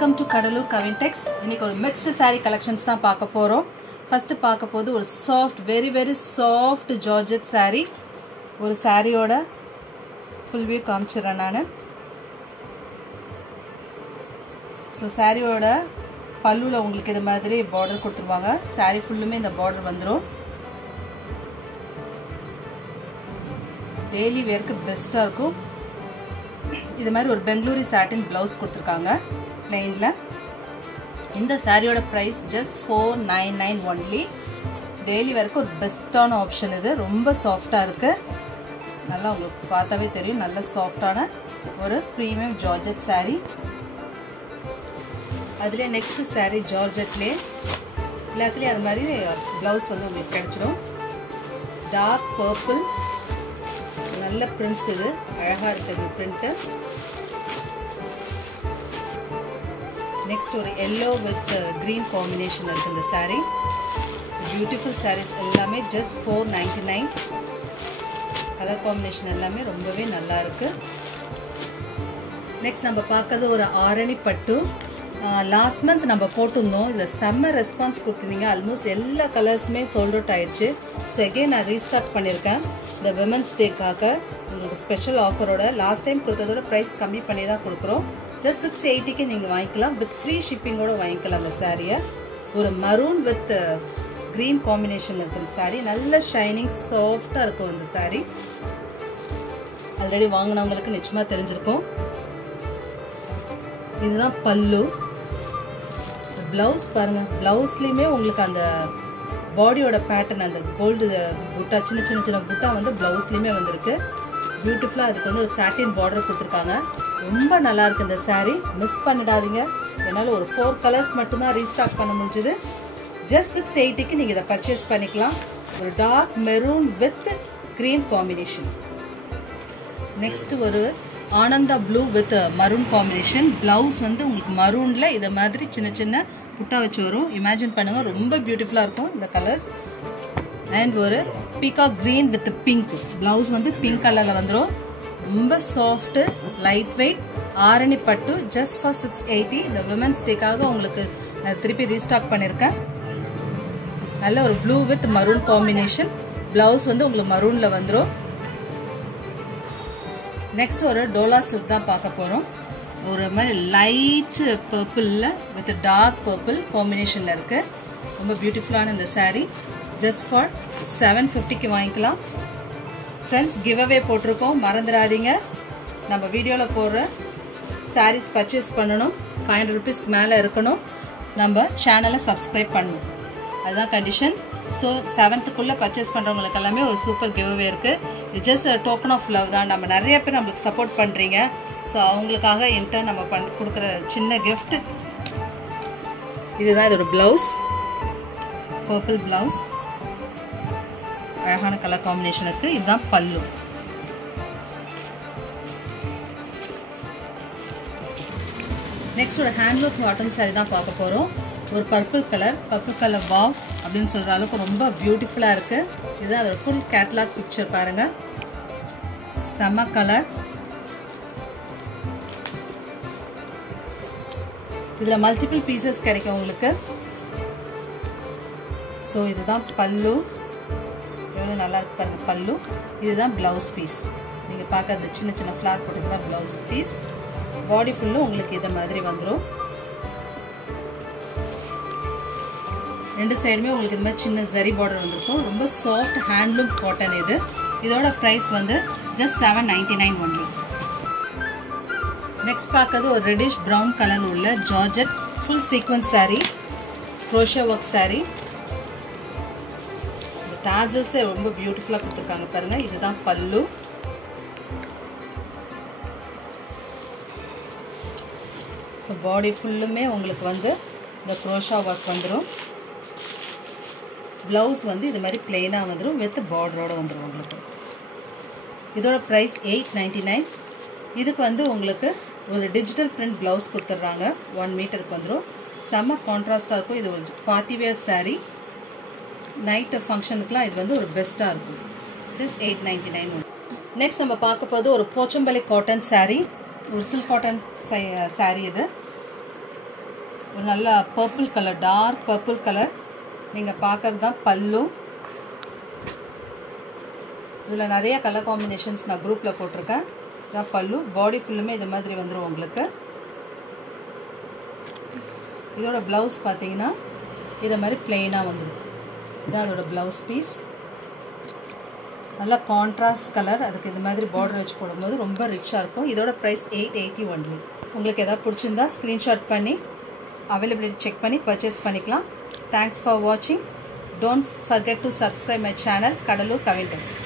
Welcome to Kadalur Kavintex. இன்னைக்கு ஒரு mixed saree collections தான் பார்க்க போறோம். First பார்க்க போது ஒரு soft, very soft georgette saree. ஒரு சாரியோட full view காமிச்சிரேன் நானு. So சாரியோட பல்லுல உங்களுக்கு இந்த மாதிரி border கொடுத்துருவாங்க. saree ஃபுல்லுமே இந்த border வந்துரும். டெய்லி வேர்க்கு பெஸ்டா இருக்கும். இது மாதிரி ஒரு பெங்களூரி satin blouse கொடுத்திருக்காங்க plainல. இந்த சாரியோட பிரைஸ் just 499 only. டெய்லி வேர்க்கு ஒரு பெஸ்டான ஆப்ஷன் இது. ரொம்ப சாஃப்ட்டா இருக்கு. நல்லா உங்களுக்கு பார்த்தாவே தெரியும் நல்ல சாஃப்ட்டான ஒரு பிரீமியம் ஜார்ஜெட் saree. அதுல நெக்ஸ்ட் saree ஜார்ஜெட்லயே எல்லாத்துலயும் அது மாதிரி blouse வந்து உங்களுக்கு கிடைச்சிரும். டார்க் பர்பிள் நல்ல prints இது அழகா இருக்கு இந்த print. Next ஒரு yellow with green combination இருக்கு இந்த saree. Beautiful sarees எல்லாமே just 499. கலர் காம்பினேஷன் எல்லாமே ரொம்பவே நல்லா இருக்கு. நெக்ஸ்ட் நம்ம பார்க்கிறது ஒரு ஆரணி பட்டு. லாஸ்ட் மந்த் நம்ம போட்டுருந்தோம். இதில் செம்ம ரெஸ்பான்ஸ் கொடுத்துருந்தீங்க. ஆல்மோஸ்ட் எல்லா கலர்ஸுமே சோல்ட் அவுட் ஆயிடுச்சு. ஸோ எகெயின் நான் ரீஸ்டாக் பண்ணியிருக்கேன். இந்த விமன்ஸ் டேக்காக உங்களுக்கு ஸ்பெஷல் ஆஃபரோட லாஸ்ட் டைம் கொடுத்ததோட ப்ரைஸ் கம்மி பண்ணி தான் கொடுக்குறோம். ஜஸ்ட் 680க்கு நீங்கள் வாங்கிக்கலாம். வித் ஃப்ரீ ஷிப்பிங்கோட வாங்கிக்கலாம் அந்த சாரியை. ஒரு மரூன் வித் க்ரீன் காம்பினேஷனில் இருக்கிற சாரீ. நல்ல ஷைனிங் சாஃப்டாக இருக்கும் இந்த சாரீ. ஆல்ரெடி வாங்கினவங்களுக்கு நிச்சயமாக தெரிஞ்சிருக்கும். இதுதான் பல்லு. பிளவுஸ் பாருங்க. பிளவுஸ்லயுமே உங்களுக்கு அந்த பாடியோட பேட்டர்ன் அந்த கோல்டு புட்டா சின்ன புட்டா வந்து பிளவுஸ்லயுமே வந்திருக்கு. பியூட்டிஃபுல்லா அதுக்கு வந்து ஒரு சாட்டின் பார்டர் கொடுத்துருக்காங்க. ரொம்ப நல்லா இருக்கு இந்த saree. மிஸ் பண்ணிடாதீங்க. என்னால ஒரு 4 கலர்ஸ் மட்டும் தான் ரீஸ்டாக் பண்ண முடிஞ்சது. ஜஸ்ட் 680க்கு நீங்க இதை பர்ச்சேஸ் பண்ணிக்கலாம். ஒரு dark maroon with green combination. Next ஒரு Ananda blue with maroon combination. Blouse வந்து உங்களுக்கு மரூன்ல இதை மாதிரி சின்ன புட்டா வச்சு வரும். இமேஜின் பண்ணுங்க. ரொம்ப பியூட்டிஃபுல்லா இருக்கும் இந்த கலர்ஸ். அண்ட் ஒரு peacock green with pink. Blouse வந்து பிங்க் கலர்ல வந்துடும். ரொம்ப சாஃப்ட் லைட் வெயிட் ஆரணி பட்டு. Just for 680. இந்த விமன்ஸ் டேக்காக உங்களுக்கு திருப்பி ரீஸ்டாக் பண்ணிருக்கேன். நல்ல ஒரு blue with maroon combination. Blouse வந்து உங்களுக்கு மரூன்ல வந்துடும். நெக்ஸ்ட் ஒரு டோலா சில்க் தான் பார்க்க போறோம். ஒரு மாதிரி லைட் பர்பிள்ல வித் டார்க் பர்பிள் காம்பினேஷன்ல இருக்கு. ரொம்ப பியூட்டிஃபுல்லான இந்த saree. ஜஸ்ட் ஃபார் 750க்கு வாங்கிக்கலாம். ஃப்ரெண்ட்ஸ் கிவ் அவே போட்டிருக்கோம். மறந்துடாதீங்க. நம்ம வீடியோல போடுற சாரீஸ் பர்ச்சேஸ் பண்ணணும். 500 rupeesக்கு மேல இருக்கணும். நம்ம சேனலை சப்ஸ்கிரைப் பண்ணணும். அதுதான் கண்டிஷன். ஸோ 7th பர்ச்சேஸ் பண்ணுறவங்களுக்கு எல்லாமே ஒரு சூப்பர் கிவ் அவே இருக்கு. இது ஜஸ்ட் டோக்கன் ஆஃப் லவ் தான். நம்ம நிறைய பேர் நம்மளுக்கு சப்போர்ட் பண்றீங்க. ஸோ அவங்களுக்காக என்கிட்ட நம்ம கொடுக்குற சின்ன கிஃப்ட் இதுதான். இதோட பிளவுஸ் பர்பிள் பிளவுஸ். அழகான கலர் காம்பினேஷன் இருக்கு. இதுதான் பல்லு. நெக்ஸ்ட் ஒரு ஹேண்ட்லூம் காட்டன் சாரி தான் பார்க்க போறோம். ஒரு பர்பிள் கலர் வாவ் அப்படின்னு சொல்ற அளவுக்கு ரொம்ப பியூட்டிஃபுல்லா இருக்கு. இதுதான் அதோட ஃபுல் கேட்டலாக் பிக்சர் பாருங்க. செம்ம கலர். இதுல மல்டிபிள் பீசஸ் கிடைக்கும் உங்களுக்கு. ஸோ இதுதான் பல்லு. எவ்வளவு நல்லா இருக்கு பாருங்க பல்லு. இதுதான் பிளவுஸ் பீஸ். நீங்க பார்க்கறது சின்ன ஃபிளார் போட்டு தான் பிளவுஸ் பீஸ். பாடி ஃபுல்லும் உங்களுக்கு இந்த மாதிரி வந்துடும். ரெண்டு சைடுமே உங்களுக்கு இந்த மாதிரி சின்ன ஜரி பார்டர் வந்திருக்கும். ரொம்ப சாஃப்ட் ஹேண்ட்லூம் காட்டன் இது. இதோட பிரைஸ் வந்து ஜஸ்ட் 799 only. நெக்ஸ்ட் பார்க்கறது ஒரு ரெட்டிஷ் பிரவுன் கலர் உள்ள georgette full sequence saree. crochet work saree. இந்த டாசல்ஸ் ரொம்ப பியூட்டிஃபுல்லா கொடுத்திருக்காங்க பாருங்க. இதுதான் பல்லு. ஸோ பாடி ஃபுல்லுமே உங்களுக்கு வந்து இந்த crochet work வந்துடும். பிளவுஸ் வந்து இது மாதிரி பிளெயினா வந்துடும். வித் பார்டரோட வந்துடும் உங்களுக்கு. இதோட பிரைஸ் 899. இதுக்கு வந்து உங்களுக்கு ஒரு டிஜிட்டல் பிரிண்ட் பிளவுஸ் கொடுத்துட்றாங்க. 1 மீட்டருக்கு வந்துடும். செம்ம கான்ட்ராஸ்டா இருக்கும். இது ஒரு பார்ட்டி வேர் saree. நைட் ஃபங்க்ஷனுக்குலாம் இது வந்து ஒரு பெஸ்டா இருக்கும். ஜஸ்ட் 899. நெக்ஸ்ட் நம்ம பார்க்க போது ஒரு போச்சம்பள்ளி காட்டன் saree. ஒரு சில்க் காட்டன் saree இது. ஒரு நல்ல purple colour, dark purple colour. நீங்கள் பார்க்குறது தான் பல்லு. இதில் நிறைய கலர் காம்பினேஷன்ஸ் நான் குரூப்பில் போட்டிருக்கேன். இதான் பல்லு. பாடி ஃபுல்லுமே இது மாதிரி வந்துடும் உங்களுக்கு. இதோட ப்ளவுஸ் பார்த்தீங்கன்னா இதை மாதிரி பிளெயினாக வந்துடும். இதான் அதோட ப்ளவுஸ் பீஸ். நல்லா கான்ட்ராஸ்ட் கலர். அதுக்கு இது மாதிரி பார்டர் வச்சு போடும்போது ரொம்ப ரிச்சாக இருக்கும். இதோட ப்ரைஸ் 880 ஒன்லி. உங்களுக்கு எதாவது பிடிச்சிருந்தா ஸ்க்ரீன்ஷாட் பண்ணி அவைலபிலிட்டி செக் பண்ணி பர்ச்சேஸ் பண்ணிக்கலாம். தேங்க்ஸ் ஃபார் வாட்சிங். Don't forget to subscribe my channel Cuddalore Kavin Tex.